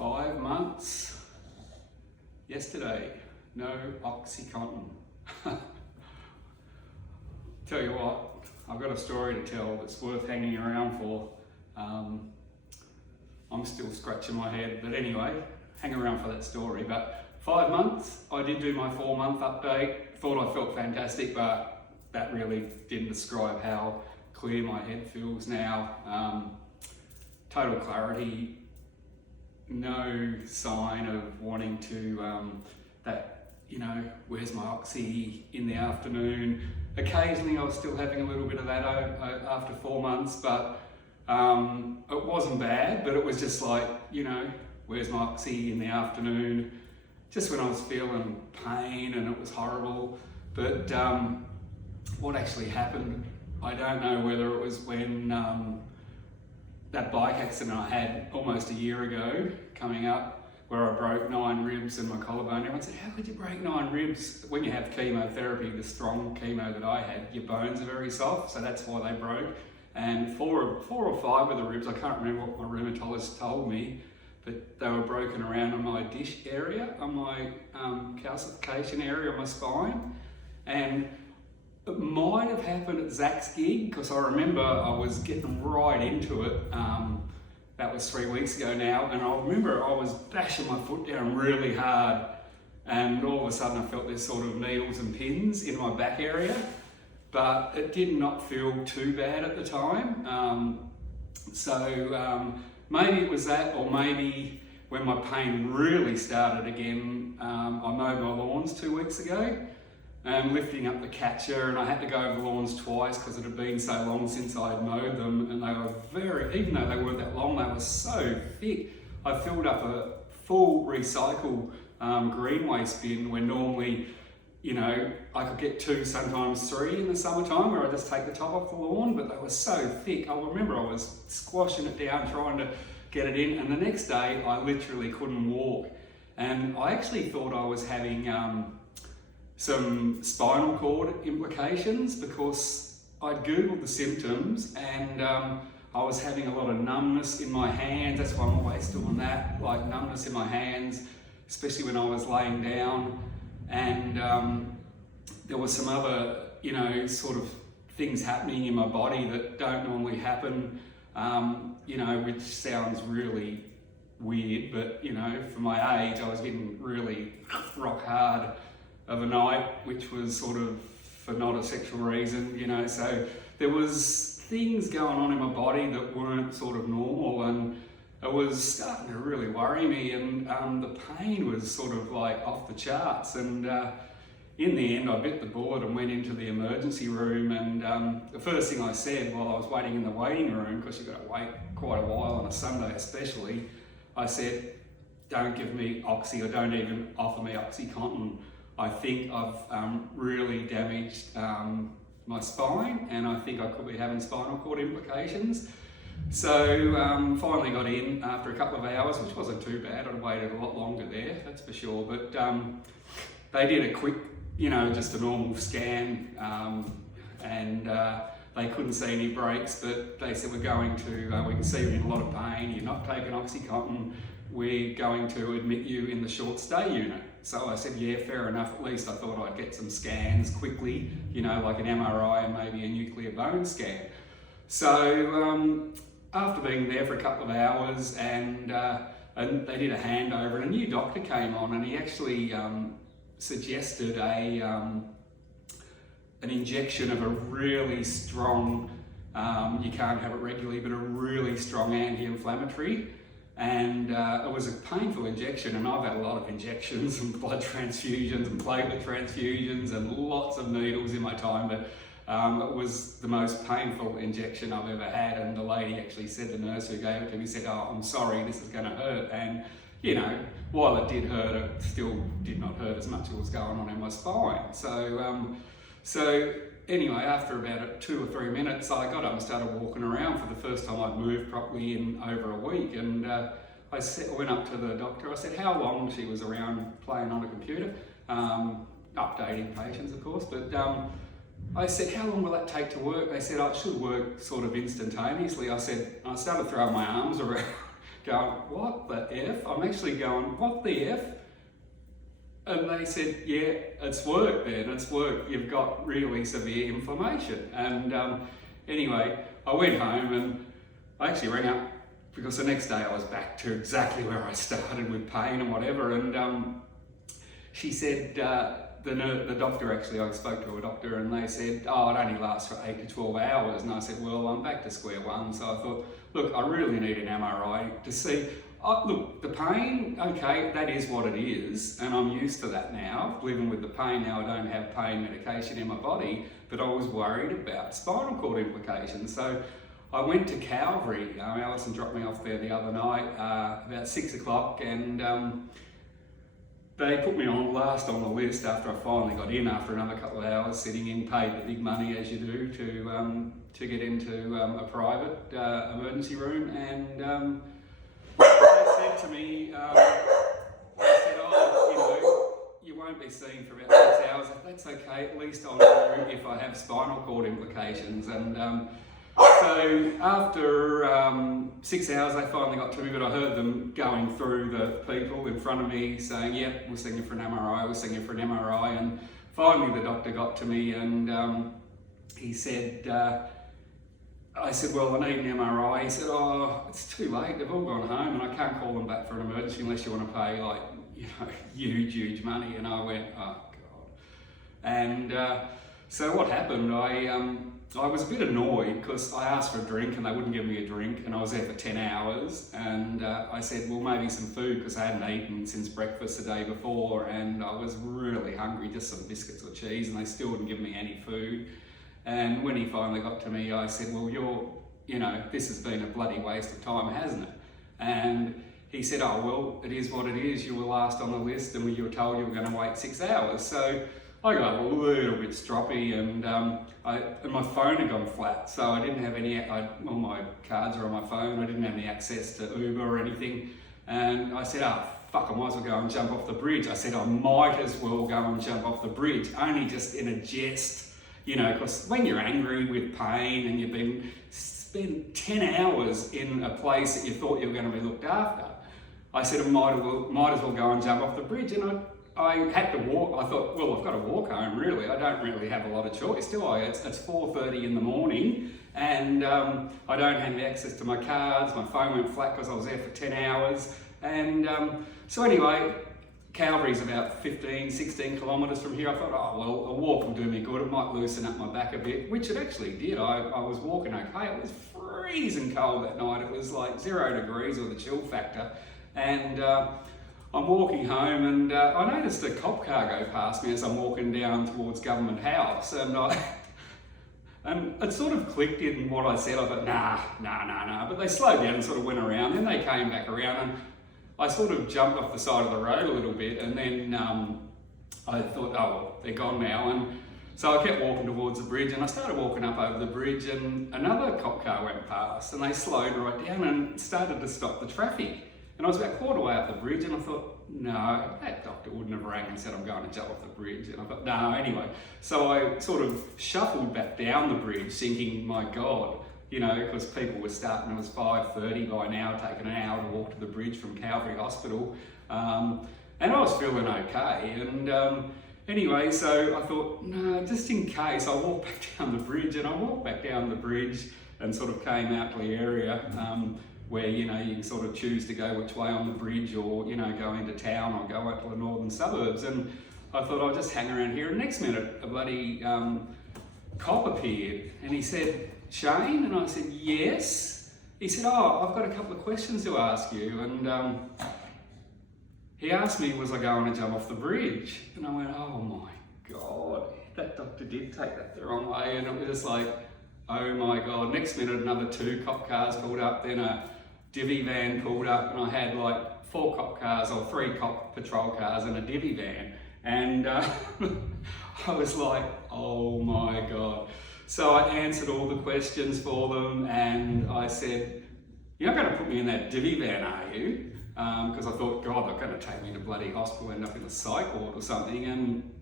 5 months yesterday, no OxyContin. Tell you what, I've got a story to tell that's worth hanging around for. I'm still scratching my head, but anyway, hang around for that story. But 5 months, I did do my 4-month update, thought I felt fantastic, but that really didn't describe how clear my head feels now. Total clarity, no sign of wanting to, where's my oxy in the afternoon. Occasionally I was still having a little bit of that after 4 months, but it wasn't bad, but it was just like, where's my oxy in the afternoon? Just when I was feeling pain and it was horrible. But what actually happened, I don't know whether it was when that bike accident I had almost a year ago coming up, where I broke 9 ribs and my collarbone. Everyone said, how could you break 9 ribs? When you have chemotherapy, the strong chemo that I had, your bones are very soft, so that's why they broke. And four or five of the ribs, I can't remember what my rheumatologist told me, but they were broken around on my disc area, on my calcification area on my spine. And it might have happened at Zach's gig, because I remember I was getting right into it. That was 3 weeks ago now, and I remember I was bashing my foot down really hard, and all of a sudden I felt this sort of needles and pins in my back area, but it did not feel too bad at the time. Maybe it was that, or maybe when my pain really started again, I mowed my lawns 2 weeks ago, and lifting up the catcher, and I had to go over the lawns twice because it had been so long since I had mowed them, and they were even though they weren't that long, they were so thick. I filled up a full recycle green waste bin when normally, I could get 2, sometimes 3 in the summertime, where I just take the top off the lawn, but they were so thick. I remember I was squashing it down, trying to get it in, and the next day I literally couldn't walk. And I actually thought I was having some spinal cord implications, because I'd Googled the symptoms, and I was having a lot of numbness in my hands. That's why I'm always doing that, like numbness in my hands, especially when I was laying down. And there was some other, sort of things happening in my body that don't normally happen, which sounds really weird, but for my age, I was getting really rock hard of a night, which was sort of for not a sexual reason, so there was things going on in my body that weren't sort of normal, and it was starting to really worry me, and the pain was sort of like off the charts. And in the end I bit the bullet and went into the emergency room, and the first thing I said while I was waiting in the waiting room, because you've got to wait quite a while on a Sunday especially, I said, don't give me oxy, or don't even offer me OxyContin. I think I've really damaged my spine, and I think I could be having spinal cord implications. So finally got in after a couple of hours, which wasn't too bad. I'd waited a lot longer there, that's for sure. But they did a quick, just a normal scan, and they couldn't see any breaks, but they said, we're going to, we can see you're in a lot of pain, you're not taking OxyContin, we're going to admit you in the short stay unit. So I said, yeah, fair enough. At least I thought I'd get some scans quickly, like an MRI and maybe a nuclear bone scan. So after being there for a couple of hours, and they did a handover, and a new doctor came on, and he actually suggested an injection of a really strong, you can't have it regularly, but a really strong anti-inflammatory. And it was a painful injection, and I've had a lot of injections and blood transfusions and platelet transfusions and lots of needles in my time, but it was the most painful injection I've ever had. And the lady actually said, the nurse who gave it to me said, oh, I'm sorry, this is going to hurt. And while it did hurt, it still did not hurt as much as was going on in my spine. So anyway, after about 2 or 3 minutes, I got up and started walking around for the first time I'd moved properly in over a week. And I went up to the doctor. I said how long she was around playing on a computer, updating patients, of course. But I said, how long will that take to work? They said, oh, it should work sort of instantaneously. I started throwing my arms around going, what the F? I'm actually going, what the F? And they said, yeah, it's worked then, it's worked. You've got really severe inflammation. And anyway, I went home and I actually rang up because the next day I was back to exactly where I started with pain and whatever. And she said, the doctor actually, I spoke to a doctor and they said, oh, it only lasts for 8 to 12 hours. And I said, well, I'm back to square one. So I thought, look, I really need an MRI to see. Look, the pain, okay, that is what it is, and I'm used to that now. Living with the pain now, I don't have pain medication in my body, but I was worried about spinal cord implications. So I went to Calvary. Alison dropped me off there the other night, about 6 o'clock, and they put me on last on the list after I finally got in after another couple of hours sitting in, paid the big money as you do to get into a private emergency room, and they said to me, they said, oh, you won't be seen for about 6 hours. That's okay, at least I'll know if I have spinal cord implications. And so after 6 hours, they finally got to me, but I heard them going through the people in front of me saying, yep, we'll send you for an MRI, we'll send you for an MRI. And finally the doctor got to me and he said, I said, well, I need an MRI. He said, oh, it's too late. They've all gone home and I can't call them back for an emergency unless you want to pay like, huge money. And I went, oh God. And so what happened, I was a bit annoyed because I asked for a drink and they wouldn't give me a drink, and I was there for 10 hours. And I said, well, maybe some food, because I hadn't eaten since breakfast the day before and I was really hungry, just some biscuits or cheese, and they still wouldn't give me any food. And when he finally got to me, I said, well, this has been a bloody waste of time, hasn't it? And he said, oh, well, it is what it is. You were last on the list and you were told you were going to wait 6 hours. So I got a little bit stroppy, and my phone had gone flat. So I didn't have all my cards are on my phone. I didn't have any access to Uber or anything. And I said, oh, fuck, I might as well go and jump off the bridge. I said, I might as well go and jump off the bridge, only just in a jest. Because when you're angry with pain and you've been spent 10 hours in a place that you thought you were going to be looked after, I said I might as well go and jump off the bridge. And I had to walk. I thought, well, I've got to walk home, really. I don't really have a lot of choice, do I? It's 4:30 in the morning, and I don't have access to my cards. My phone went flat because I was there for 10 hours. And so anyway, Calvary's about 16 kilometres from here. I thought, oh, well, a walk will do me good. It might loosen up my back a bit, which it actually did. I was walking okay. It was freezing cold that night. It was like 0 degrees with a chill factor. And I'm walking home and I noticed a cop car go past me as I'm walking down towards Government House. And it sort of clicked in what I said. I thought, nah. But they slowed down and sort of went around. Then they came back around and I sort of jumped off the side of the road a little bit, and then I thought, oh, well, they're gone now. And so I kept walking towards the bridge, and I started walking up over the bridge, and another cop car went past, and they slowed right down and started to stop the traffic. And I was about a quarter way up the bridge, and I thought, no, that doctor wouldn't have rang and said I'm going to jump off the bridge. And I thought, no, anyway. So I sort of shuffled back down the bridge, thinking, my God, because people were starting, it was 5:30 by now, taking an hour to walk to the bridge from Calvary Hospital. And I was feeling okay. And anyway, so I thought, no, just in case, I'll walk back down the bridge. And I walked back down the bridge and sort of came out to the area where, you can sort of choose to go which way on the bridge, or, go into town or go out to the northern suburbs. And I thought I'll just hang around here. And next minute, a bloody cop appeared, and he said, Shane? And I said, yes. He said, oh, I've got a couple of questions to ask you. And he asked me, was I going to jump off the bridge? And I went, oh my God, that doctor did take that the wrong way. And it was just like, oh my God. Next minute, another 2 cop cars pulled up, then a divvy van pulled up, and I had like 4 cop cars or 3 cop patrol cars and a divvy van. And I was like, oh my God. So I answered all the questions for them, and I said, you're not going to put me in that divvy van, are you? Because I thought, God, they're going to take me to bloody hospital, end up in a psych ward or something. And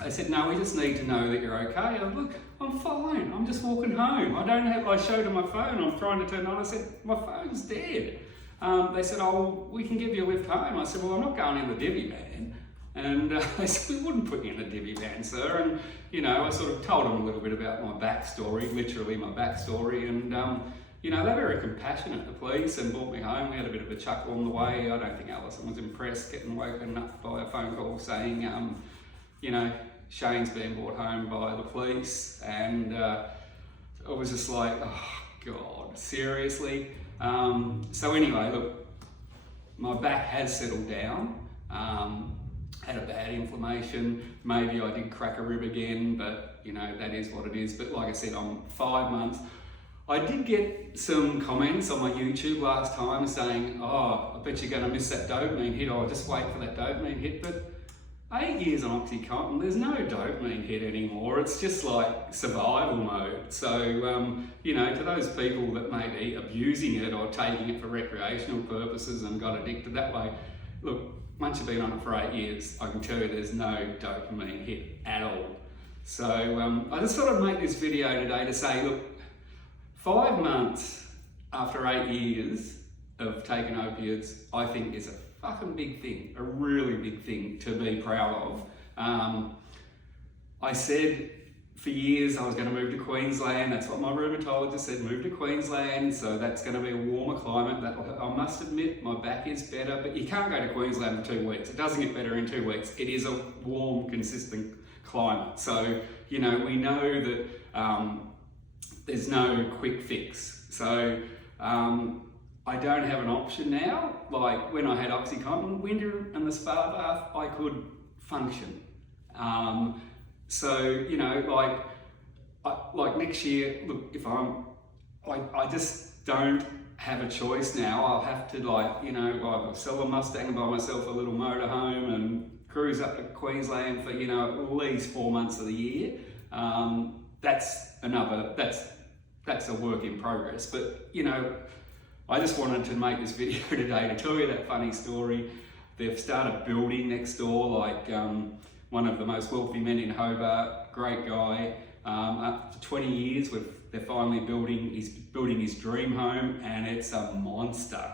I said, no, we just need to know that you're okay. I said, look, I'm fine. I'm just walking home. I showed her my phone. I'm trying to turn it on. I said, my phone's dead. They said, oh, well, we can give you a lift home. I said, well, I'm not going in the divvy van. And they said, we wouldn't put you in the divvy van, sir. And, you know, I sort of told them a little bit about my backstory, literally my backstory. And, you know, they're very compassionate, the police, and brought me home. We had a bit of a chuckle on the way. I don't think Alison was impressed getting woken up by a phone call saying, you know, Shane's been brought home by the police. And it was just like, oh, God, seriously? So anyway, look, my back has settled down. Had a bad inflammation. Maybe I did crack a rib again, but you know, that is what it is. But like I said, I'm 5 months. I did get some comments on my YouTube last time saying, oh, I bet you're gonna miss that dopamine hit. Oh, just wait for that dopamine hit. But 8 years on OxyContin, there's no dopamine hit anymore. It's just like survival mode. So, you know, to those people that may be abusing it or taking it for recreational purposes and got addicted that way, look, once you've been on it for 8 years, I can tell you there's no dopamine hit at all. So I just thought I'd make this video today to say, look, 5 months after 8 years of taking opiates, I think is a fucking big thing, a really big thing to be proud of. I said for years I was going to move to Queensland. That's what my rheumatologist said, move to Queensland. So that's going to be a warmer climate. I must admit my back is better, but you can't go to Queensland for 2 weeks. It doesn't get better in 2 weeks. It is a warm, consistent climate. So, you know, we know that there's no quick fix. So I don't have an option now. Like when I had OxyContin, winter and the spa bath, I could function. So, you know, like next year, look, if I just don't have a choice now. I'll have to, like, you know, either sell a Mustang and buy myself a little motorhome and cruise up to Queensland for, you know, at least 4 months of the year. That's a work in progress. But, you know, I just wanted to make this video today to tell you that funny story. They've started building next door, like one of the most wealthy men in Hobart, great guy. After 20 years, they're finally he's building his dream home, and it's a monster.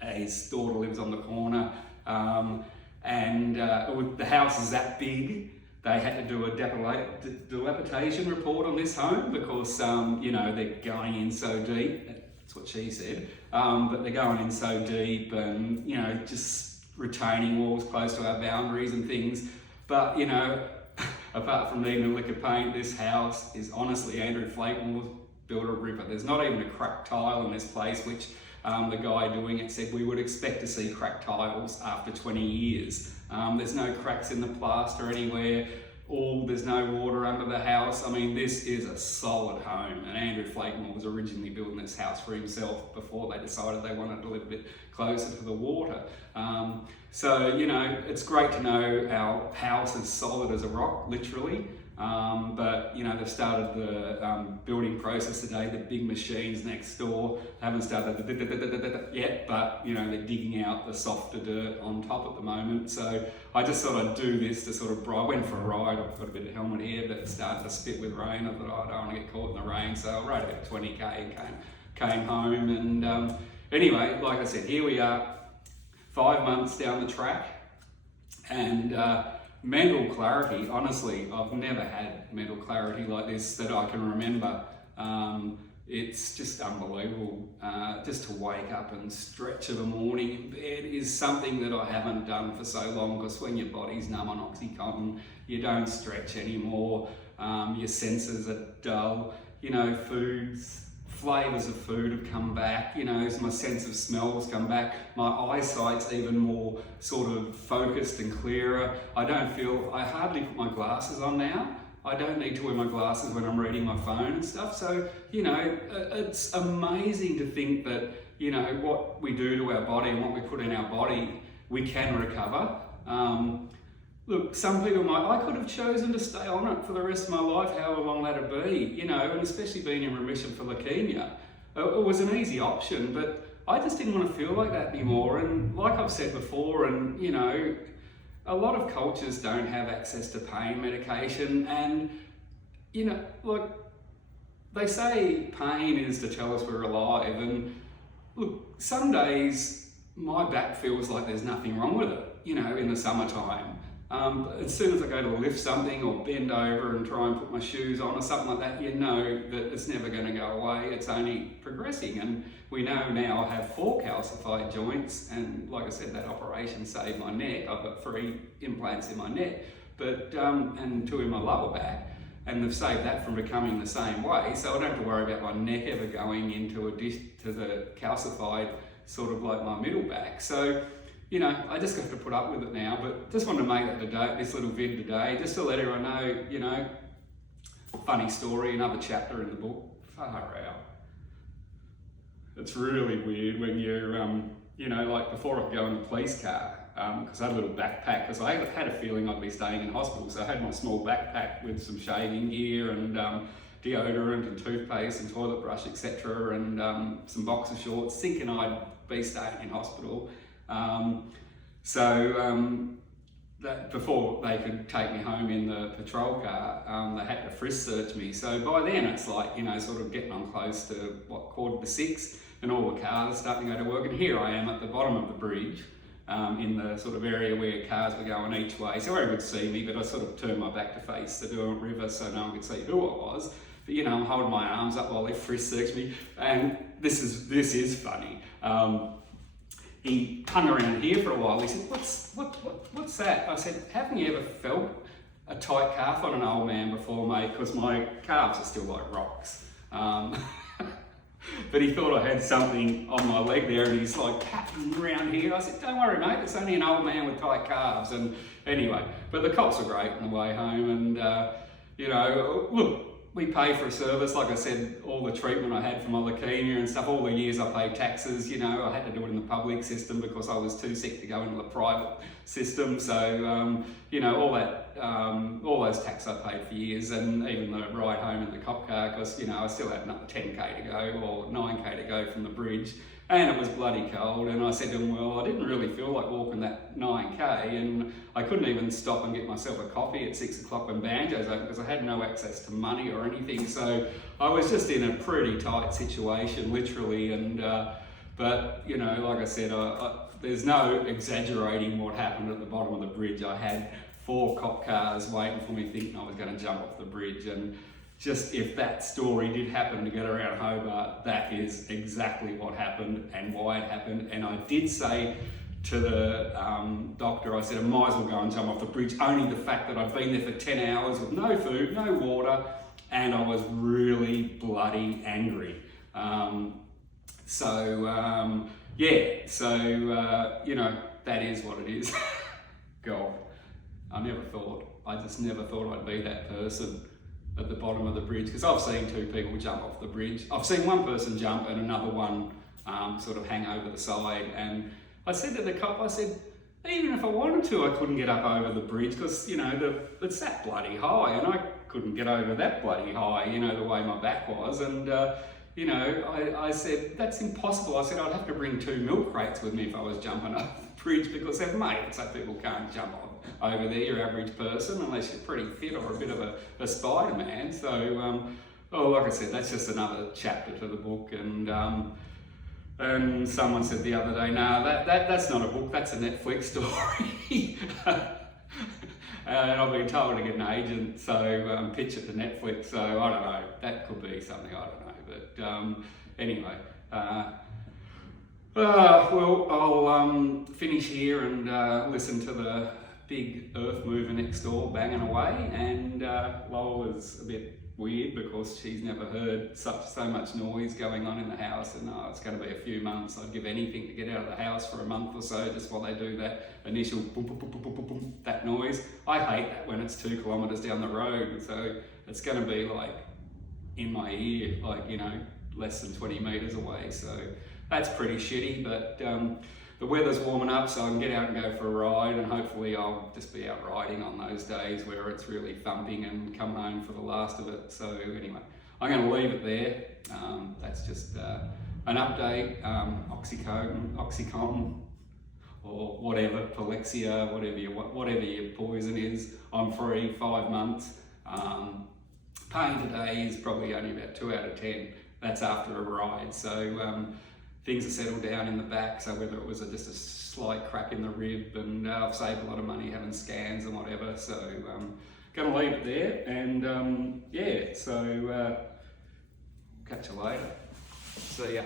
His daughter lives on the corner, and the house is that big. They had to do a dilapidation report on this home because, you know, they're going in so deep. That's what she said. But they're going in so deep and, you know, just retaining walls close to our boundaries and things. But, you know, apart from needing a lick of paint, this house is honestly Andrew Flakemore's built a ripper. There's not even a cracked tile in this place, which the guy doing it said we would expect to see cracked tiles after 20 years. There's no cracks in the plaster anywhere. There's no water under the house. I mean, this is a solid home, and Andrew Flakemore was originally building this house for himself before they decided they wanted to live a bit closer to the water. So, you know, it's great to know our house is solid as a rock, literally. But, you know, they've started the building process today. The big machines next door haven't started yet, but, you know, they're digging out the softer dirt on top at the moment. So I just thought I'd do this to sort of, I went for a ride. I've got a bit of helmet here, but it started to spit with rain. I thought, I don't want to get caught in the rain. So I rode about 20k and came home. And anyway, like I said, here we are, 5 months down the track. And mental clarity, honestly, I've never had mental clarity like this that I can remember. It's just unbelievable. Just to wake up and stretch of a morning in bed is something that I haven't done for so long, because when your body's numb on OxyContin, you don't stretch anymore. Your senses are dull. You know, flavours of food have come back, you know, my sense of smell has come back, my eyesight's even more sort of focused and clearer. I hardly put my glasses on now. I don't need to wear my glasses when I'm reading my phone and stuff. So, you know, it's amazing to think that, you know, what we do to our body and what we put in our body, we can recover. Look, some people I could have chosen to stay on it for the rest of my life, however long that'd be, you know, and especially being in remission for leukemia. It was an easy option, but I just didn't want to feel like that anymore. And like I've said before, and, you know, a lot of cultures don't have access to pain medication, and, you know, like, they say pain is to tell us we're alive, and look, some days my back feels like there's nothing wrong with it, you know, in the summertime. But as soon as I go to lift something or bend over and try and put my shoes on or something like that, you know that it's never going to go away, it's only progressing. And we know now I have 4 calcified joints, and like I said, that operation saved my neck. I've got 3 implants in my neck, but and 2 in my lower back, and they've saved that from becoming the same way, so I don't have to worry about my neck ever going into to the calcified, sort of like my middle back. So, you know, I just have to put up with it now. But just wanted to make that today, this little vid today, just to let everyone know, you know, funny story, another chapter in the book. Far out. It's really weird when you're, you know, like before I could go in the police car, because I had a little backpack, because I had a feeling I'd be staying in hospital, so I had my small backpack with some shaving gear and deodorant and toothpaste and toilet brush, etc., and some boxer shorts, thinking I'd be staying in hospital. That before they could take me home in the patrol car, they had to frisk search me. So by then it's like, you know, sort of getting on close to what, 5:45, and all the cars are starting to go to work. And here I am at the bottom of the bridge, in the sort of area where cars were going each way. So everyone could see me, but I sort of turned my back to face the Derwent River so no one could see who I was. But you know, I'm holding my arms up while they frisk search me, and this is funny. He hung around here for a while. He said, what's that? I said, haven't you ever felt a tight calf on an old man before, mate? Because my calves are still like rocks. But he thought I had something on my leg there, and he's like tapping around here. I said, don't worry, mate, it's only an old man with tight calves. And anyway, but the cops were great on the way home, and you know, look, we pay for a service. Like I said, all the treatment I had for my leukemia and stuff, all the years I paid taxes, you know, I had to do it in the public system because I was too sick to go into the private system. So, you know, all those tax I paid for years, and even the ride home in the cop car, because, you know, I still had another 10k to go or 9k to go from the bridge. And it was bloody cold, and I said to him, well, I didn't really feel like walking that 9k, and I couldn't even stop and get myself a coffee at 6 o'clock when Banjo's open because I had no access to money or anything. So I was just in a pretty tight situation, literally. And but you know, like I said, there's no exaggerating what happened at the bottom of the bridge. I had 4 cop cars waiting for me, thinking I was going to jump off the bridge. And just if that story did happen to get around Hobart, that is exactly what happened and why it happened. And I did say to the doctor, I said, I might as well go and jump off the bridge, only the fact that I've been there for 10 hours with no food, no water, and I was really bloody angry. You know, that is what it is. God, I just never thought I'd be that person at the bottom of the bridge, because I've seen 2 people jump off the bridge. I've seen one person jump and another one sort of hang over the side. And I said to the cop, I said, even if I wanted to, I couldn't get up over the bridge because, you know, it's that bloody high, and I couldn't get over that bloody high, you know, the way my back was. And, you know, I said, that's impossible. I said, I'd have to bring 2 milk crates with me if I was jumping over the bridge, because they've made it so people can't jump over there, your average person, unless you're pretty fit or a bit of a Spider-Man. So, like I said, that's just another chapter to the book. And someone said the other day, no, that's not a book, that's a Netflix story. And I've been told to get an agent, so pitch it to Netflix. So I don't know, that could be something, I don't know. But anyway, well, I'll finish here and listen to the big earth mover next door banging away. And Lola's a bit weird because she's never heard so much noise going on in the house, and it's going to be a few months. I'd give anything to get out of the house for a month or so, just while they do that initial boom, boom, boom, boom, boom, boom, boom, that noise. I hate that when it's 2 kilometres down the road, so it's going to be like in my ear, like, you know, less than 20 metres away. So that's pretty shitty, but the weather's warming up, so I can get out and go for a ride, and hopefully I'll just be out riding on those days where it's really thumping and come home for the last of it. So anyway, I'm going to leave it there. That's just an update. OxyContin or whatever, Palexia, whatever your poison is, I'm free, 5 months. Pain today is probably only about 2 out of 10. That's after a ride. So things are settled down in the back, so whether it was just a slight crack in the rib, and I've saved a lot of money having scans and whatever, so going to leave it there, and yeah, so catch you later. See ya.